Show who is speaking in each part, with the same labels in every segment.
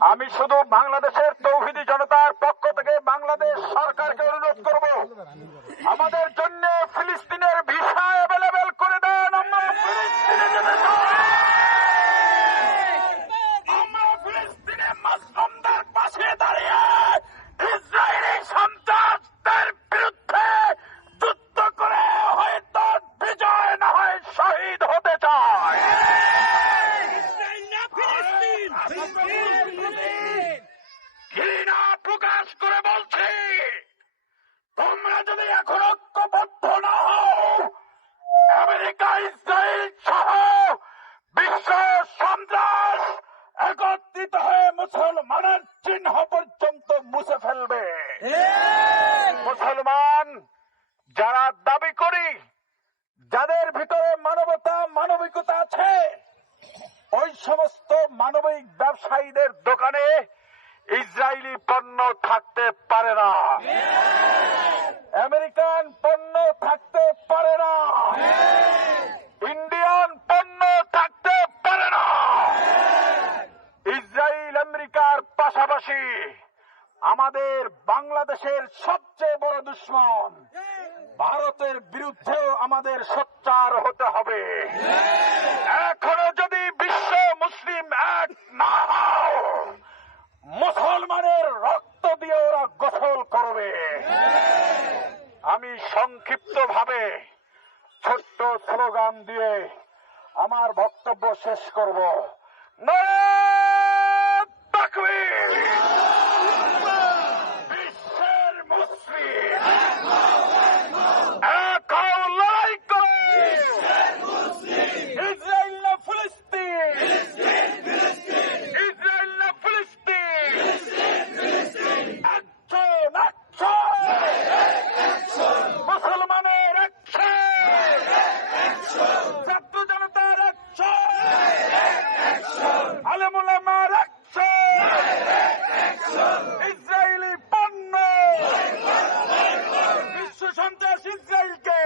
Speaker 1: আমি শুধু বাংলাদেশের তৌহিদি জনতার পক্ষ থেকে বাংলাদেশ সরকারকে ঘৃণা প্রকাশ করে বলছি তোমরা যদি এখন ঐক্যবদ্ধ না আমেরিকা ইসরায়েল সহ বিশ্ব সন্ত্রাস একত্রিত হয়ে মুসলমানের চিহ্ন পর্যন্ত মুছে ফেলবে মুসলমান, যারা দাবি করি, যাদের ভিতরে মানবতা, মানবিকতা আছে ওই সমস্ত মানবিক ব্যবসায়ীদের দোকানে ইসরায়েলি পণ্য থাকতে পারে না। আমেরিকান পণ্য থাকতে পারে না। ইন্ডিয়ান পণ্য থাকতে পারে না। ইসরায়েল, আমেরিকার পাশাপাশি আমাদের বাংলাদেশের সবচেয়ে বড় দুশ্মন ভারতের বিরুদ্ধেও আমাদের সোচ্চার হতে হবে। এখনও যদি বিশ্ব মুসলিম এক না হও, মুসলমানের রক্ত দিয়ে ওরা গোসল করবে আমি সংক্ষিপ্তভাবে ছোট্ট স্লোগান দিয়ে আমার বক্তব্য শেষ করব। নারায়ে তাকবীর! বিশ্বের মুসলিম এক হও, লড়াই করো! ইসরায়েল না ফিলিস্তিন ইসরায়েল না ফিলিস্তিন একজন একজন মুসলমানের একশন ছাত্র জনতার একশন আলেমুলামার একশন ইসরায়েলি পণ্য বিশ্ব সন্ত্রাস ইসরায়েলকে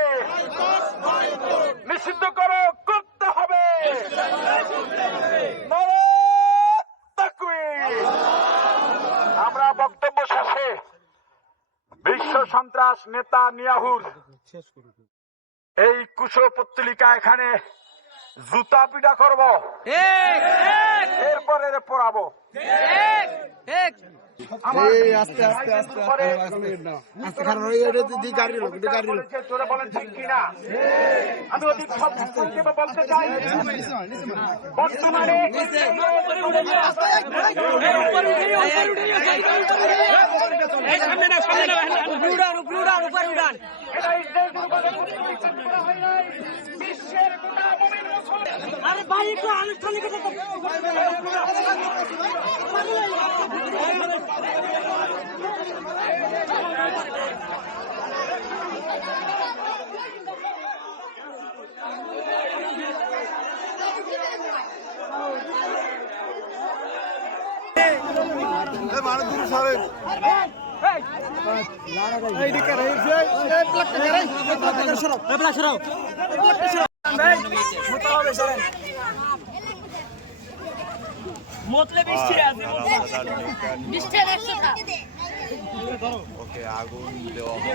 Speaker 1: নিষিদ্ধ করো করতে হবে নারায়ে তাকবীর! আমরা বক্তব্য শেষে বিশ্ব সন্ত্রাস নেতা নিয়াহুর এই কুশো পত্রিকা এখানে জুতা পিটা করব এরপরে পড়াবো আমার
Speaker 2: এই আস্তে আস্তে আস্তে
Speaker 1: পরে
Speaker 2: আস্তে আস্তে খারাপ হয়ে গেছে দি গাড়ি লোক দি গাড়ি লোক
Speaker 1: বলেছে, জোরে বলেন ঠিক কিনা আমি অতি সব সংক্ষেপে বলতে চাই বর্তমানে এটা ইসরায়েল দুর্বলে প্রতিষ্ঠিত করা হয়
Speaker 3: একটু আনুষ্ঠানিকতা
Speaker 2: মানুষ দূরে সরেন এইদিকে রয়েছে এই প্লাগটা করে এই প্লাগটা সরাও। এই প্লাগ সরাও।
Speaker 4: ওকে আগুন দেওয়া হবে।